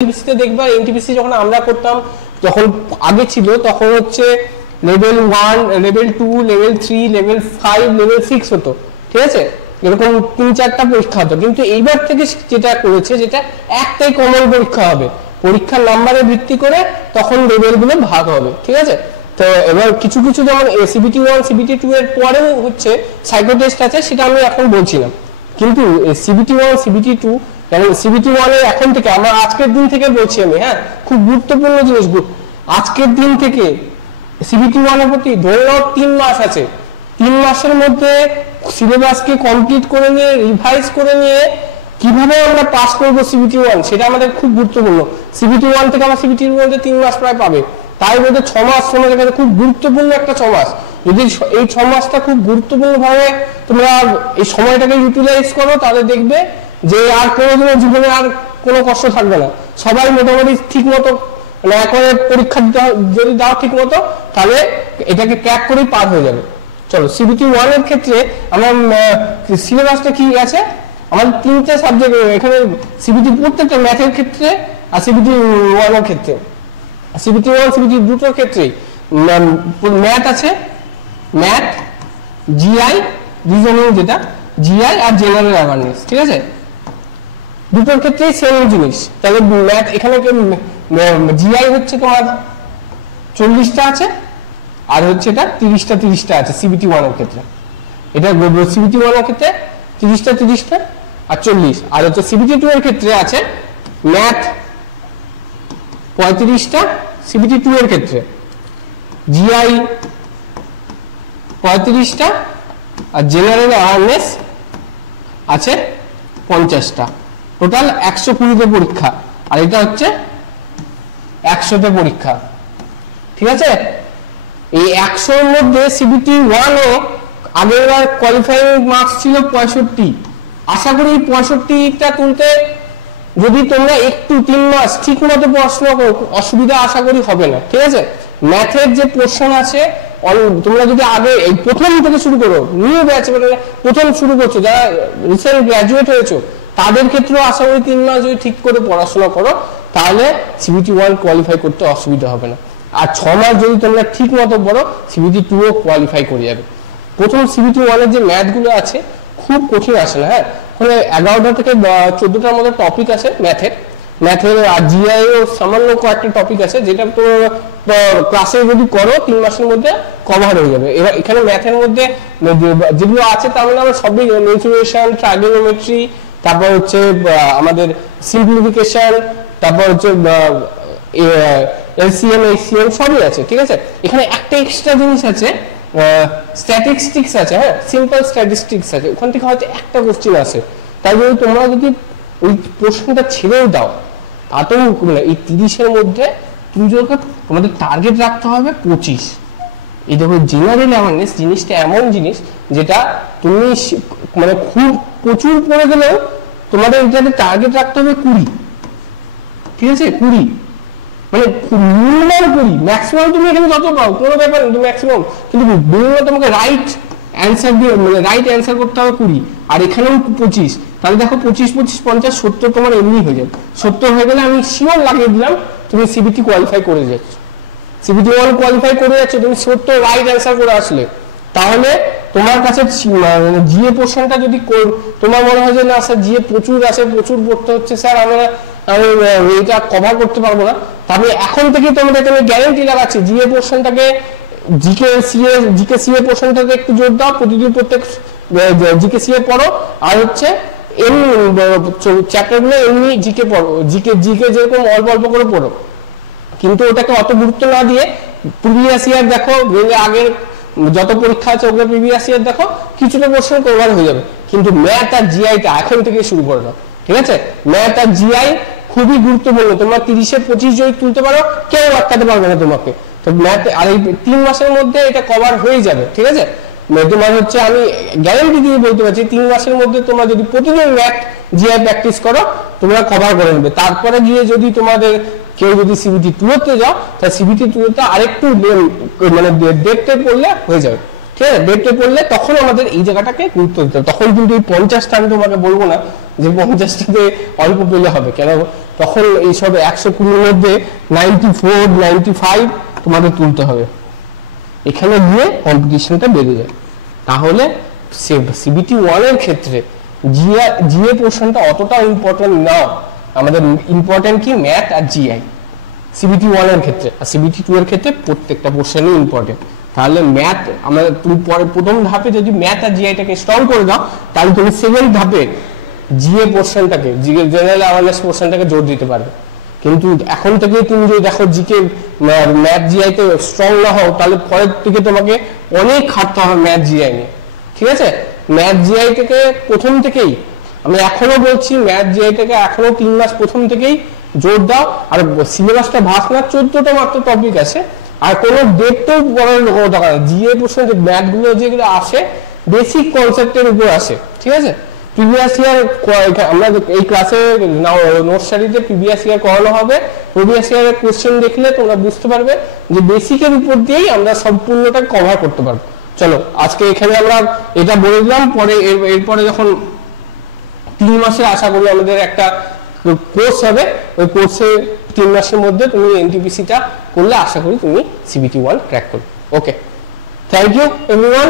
এনটিপিসিতে দেখবা, এনটিপিসি যখন আমরা করতাম, যখন আগে ছিল তখন হচ্ছে level 1, level 2, level 3, level 5, level 6 হতো, ঠিক আছে, এরকম 3-4টা পরীক্ষা হতো। কিন্তু এইবার থেকে যেটা করেছে, যেটা একটাই কমন পরীক্ষা হবে, পরীক্ষার নাম্বারে ভিত্তি করে তখন লেভেলগুলো ভাগ হবে, ঠিক আছে। তো এবার কিছু কিছু যেমন সিবিটি 1, সিবিটি 2 এর পরেও হচ্ছে সাইকো টেস্ট আছে, সেটা আমি এখন বলছি না। কিন্তু সিবিটি 1, সিবিটি 2, কারণ সিবিটি 1 এর এখন থেকে আমরা আজকের দিন থেকে বলছি আমি, হ্যাঁ, খুব গুরুত্বপূর্ণ জিনিস, আজকের দিন থেকে সিবিটি 1 এর প্রতি ধরে নাও 3 মাস আছে, 3 মাসের মধ্যে সিলেবাসকে কমপ্লিট করে নিয়ে, রিভাইজ করে নিয়ে কিভাবে আমরা পাস করবো সিবিটি 1, সেটা আমাদের খুব গুরুত্বপূর্ণ। সিবিটি 1 থেকে আমরা সিবিটি 2 মধ্যে 3 মাস প্রায় পাবে, তাই মধ্যে 6 মাস তোমাদের কাছে খুব গুরুত্বপূর্ণ একটা 6 মাস। যদি এই 6 মাসটা খুব গুরুত্বপূর্ণ ভাবে তোমরা এই সময়টাকে ইউটিলাইজ করো, তাহলে দেখবে যে আর কোনোদিনও জীবনে আর কোনো কষ্ট থাকবে না। সবাই মোটামুটি ঠিক মতো করে পরীক্ষা দিতে, যদি দাও ঠিক মতো, তাহলে এটাকে ক্র্যাক করেই পার হয়ে যাবে। চলো, সিবিটি 1 এর ক্ষেত্রে আমার সিলেবাসটা কি আছে, আমাদের 3টে সাবজেক্ট এখানে সিবিটি, প্রত্যেকটা ম্যাথের ক্ষেত্রে আর সিবিটি 1 এর ক্ষেত্রে, সিবিটি 1, সিবিটি 2 ক্ষেত্রেই ম্যাথ আছে, ম্যাথ, জিআই, রিজনিং যেটা জিআই, আর জেনারেল অ্যাওয়ারনেস, ঠিক আছে, দুটোর ক্ষেত্রেই সেম জিনিস। তাহলে ম্যাথ এখানে জিআই হচ্ছে তোমার 40টা আছে, আর হচ্ছে এটা 30টা আছে সিবিটি 1 এর ক্ষেত্রে। এটা সিবিটি 1 এর ক্ষেত্রে 30টা আর 40, আর হচ্ছে সিবিটি 2 এর ক্ষেত্রে আছে ম্যাথ 35টা, সিবিটি 2 এর ক্ষেত্রে জিআই 35টা, আর জেনারেল অ্যাওয়ারনেস আছে 50টা। টোটাল 120তে পরীক্ষা, আর এটা হচ্ছে 100তে পরীক্ষা, ঠিক আছে। এই 100-র মধ্যে সিবিটি 1 ও আগেরবার কোয়ালিফাইং মার্কস ছিল 65। আশা করি 65টা তুলতে যদি তোমরা একটু 3 মাস ঠিক মতো পড়াশোনা করো, অসুবিধা আশা করি হবে না, ঠিক আছে। ম্যাথের যে পোর্শন আছে, তোমরা যদি আগে এই প্রথম থেকে শুরু করো, নিউ ব্যাচ প্রথম শুরু করছো, যারা রিসেন্ট গ্র্যাজুয়েট হয়েছো, তাদের ক্ষেত্রেও আশা করি 3 মাস যদি ঠিক করে পড়াশোনা করো, তাহলে সিবিটি 1 কোয়ালিফাই করতে অসুবিধা হবে না। আর 6 মাস যদি তোমরা ঠিক মতো পড়ো, সিবিটি 2 ও কোয়ালিফাই করে যাবে। প্রথম সিবিটি 1 এর যে ম্যাথগুলো আছে খুব কঠিন আসে না, হ্যাঁ, ওখানে 11টা থেকে 14টার মধ্যে টপিক আছে ম্যাথের, আর জিআই ও সামান্য কয়েকটা টপিক আছে, যেটা তো ক্লাসে যদি করো 3 মাসের মধ্যে কভার হয়ে যাবে। এবার এখানে ম্যাথের মধ্যে যেগুলো আছে তার মধ্যে আমরা সবই, মেনসুরেশন, ট্রাইগোনোমেট্রি, তারপর হচ্ছে আমাদের সিম্পলিফিকেশন, তারপর হচ্ছে এলসিএম, এইচসিএম সবই আছে, ঠিক আছে। এখানে একটা এক্সট্রা জিনিস আছে, স্ট্যাটিস্টিক্স আছে, হ্যাঁ, সিম্পল স্ট্যাটিস্টিক্স আছে, ওখান থেকে হয়তো একটা কোশ্চেন আছে। তাই যদি তোমরা যদি ওই প্রশ্নটা ছেড়েও দাও, তাতেও এই 30-এর মধ্যে তুমি যদি তোমাদের টার্গেট রাখতে হবে 25। এই দেখো, জেনারেল অ্যাওয়ারনেস জিনিসটা এমন জিনিস যেটা তুমি মানে খুব প্রচুর পড়ে গেলেও তোমাদের এটাতে টার্গেট রাখতে হবে 20, ঠিক আছে, 20, মানে মিনিমাম 20, ম্যাক্সিমাম তুমি এখানে যত পাও কোনো ব্যাপার নেই, ম্যাক্সিমাম, কিন্তু মিনিমাম তোমাকে রাইট অ্যান্সার দিয়ে, মানে রাইট অ্যান্সার করতে হবে 20, আর এখানেও 25। তাহলে দেখো 25, 25, 50, 70 তোমার এমনি হয়ে যাবে। 70 হয়ে গেলে আমি শিওর লাগিয়ে দিলাম তুমি সিবিটি কোয়ালিফাই করে যাচ্ছ, সিবিটি 1 কোয়ালিফাই করে যাচ্ছ তুমি 70 রাইট অ্যান্সার করে আসলে। তাহলে তোমার কাছে জিএ পোর্শনটা যদি তোমার মনে হয় যে না স্যার জিএ প্রচুর আছে, প্রচুর পড়তে হচ্ছে স্যার, আমি এটা কভার করতে পারবো না, তাহলে এখন থেকে তোমাদের এখানে গ্যারেন্টি লাগাচ্ছি জিএ পোর্শনটাকে, জিকে সিএ পোর্শনটাকে একটু জোর দাও, প্রতিদিন প্রত্যেক জিকে সিএ পড়ো, আর হচ্ছে এমনি চ্যাপ্টারগুলো এমনি জিকে পড়ো, জিকে যেরকম অল্প অল্প করে পড়ো, কিন্তু ওটাকে অত গুরুত্ব না দিয়ে প্রিভিয়াস ইয়ার দেখো, আগের যত পরীক্ষা আছে ওগুলো প্রিভিয়াস ইয়ার দেখো, কিছুটা পোর্শন কভার হয়ে যাবে। কিন্তু ম্যাথ আর জিআইটা এখন থেকে শুরু করে দাও, ঠিক আছে। ম্যাথ আর জিআই খুবই গুরুত্বপূর্ণ, তোমরা 30-এ 25 যদি তুলতে পারো কেউ আটকাতে পারবে না তোমাকে। তো ম্যাথ আর এই 3 মাসের মধ্যে এটা কভার হয়ে যাবে, ঠিক আছে। তোমার হচ্ছে আমি গ্যারেন্টি দিয়ে বলতে পারছি 3 মাসের মধ্যে তোমরা যদি প্রতিদিন ম্যাথ জিআই প্র্যাকটিস করো, তোমরা কভার করে নেবে। তারপরে গিয়ে যদি তোমাদের কেউ যদি সিবিটি 2-তে যাও, তাহলে সিবিটি 2-তে আরেকটু মানে ডেপথে পড়লে হয়ে যাবে, ঠিক আছে। ডেপথে পড়লে তখন আমাদের এই জায়গাটাকে গুরুত্ব দিতে হবে। তখন কিন্তু এই 50টা আমি তোমাকে বলবো না, যে 50টাতে অল্প পেলে হবে, কেন তখন এইসব 120-র মধ্যে 94, 95 তোমাদের তুলতে হবে, এখানে গিয়ে কম্পিটিশনটা বেড়ে যায়। তাহলে সিবিটি 1 এর ক্ষেত্রে জিএ পোর্শনটা অতটা ইম্পর্টেন্ট নাও, আমাদের ইম্পর্টেন্ট কি ম্যাথ আর জিআই সিবিটি 1 এর ক্ষেত্রে, আর সিবিটি 2 এর ক্ষেত্রে প্রত্যেকটা পোর্শনই ইম্পর্টেন্ট। তাহলে ম্যাথ আমরা তুমি পরে প্রথম ধাপে যদি ম্যাথ আর জিআইটাকে স্ট্রং করে দাও, তাহলে তুমি সেকেন্ড ধাপে জিএ পোর্শনটাকে, জেনারেল অ্যাওয়ারনেস পোর্শনটাকে জোর দিতে পারবে। কিন্তু এখন থেকে তুমি যদি দেখো জিকে ম্যাথ জিআইতে স্ট্রং না হও, তাহলে পরের থেকে তোমাকে অনেক খাটতে হবে ম্যাথ জিআই নিয়ে, ঠিক আছে? ম্যাথ জিআই থেকে প্রথম থেকেই আমি এখনো বলছি, ম্যাথ জিআই থেকে এখনো 3 মাস প্রথম থেকেই জোর দাও। আর সিলেবাসটা ভাস না, 14টা মাত্র টপিক আছে, আর কোনো ডেটটাও পড়ার কোনো দরকার নেই। জিএ পোর্শন যে ম্যাথগুলো যেগুলো আসে বেসিক কনসেপ্টের উপর আসে, ঠিক আছে? প্রিভিয়াস ইয়ার আমরা এই ক্লাসে নোট স্টাডিতে প্রিভিয়াস ইয়ার করানো হবে। প্রিভিয়াস ইয়ারের কোশ্চেন দেখলে তোমরা বুঝতে পারবে যে বেসিকের উপর দিয়েই আমরা সম্পূর্ণটা কভার করতে পারবো। চলো আজকে এখানে আমরা এটা বলে দিলাম, পরে এরপরে যখন 3 মাসে আশা করি আমাদের একটা কোর্স হবে, ওই কোর্সে 3 মাসের মধ্যে তুমি এনটিপিসিটা করলে আশা করি তুমি সিবিটি 1 ক্র্যাক করবে। ওকে, থ্যাংক ইউ এভরিওয়ান।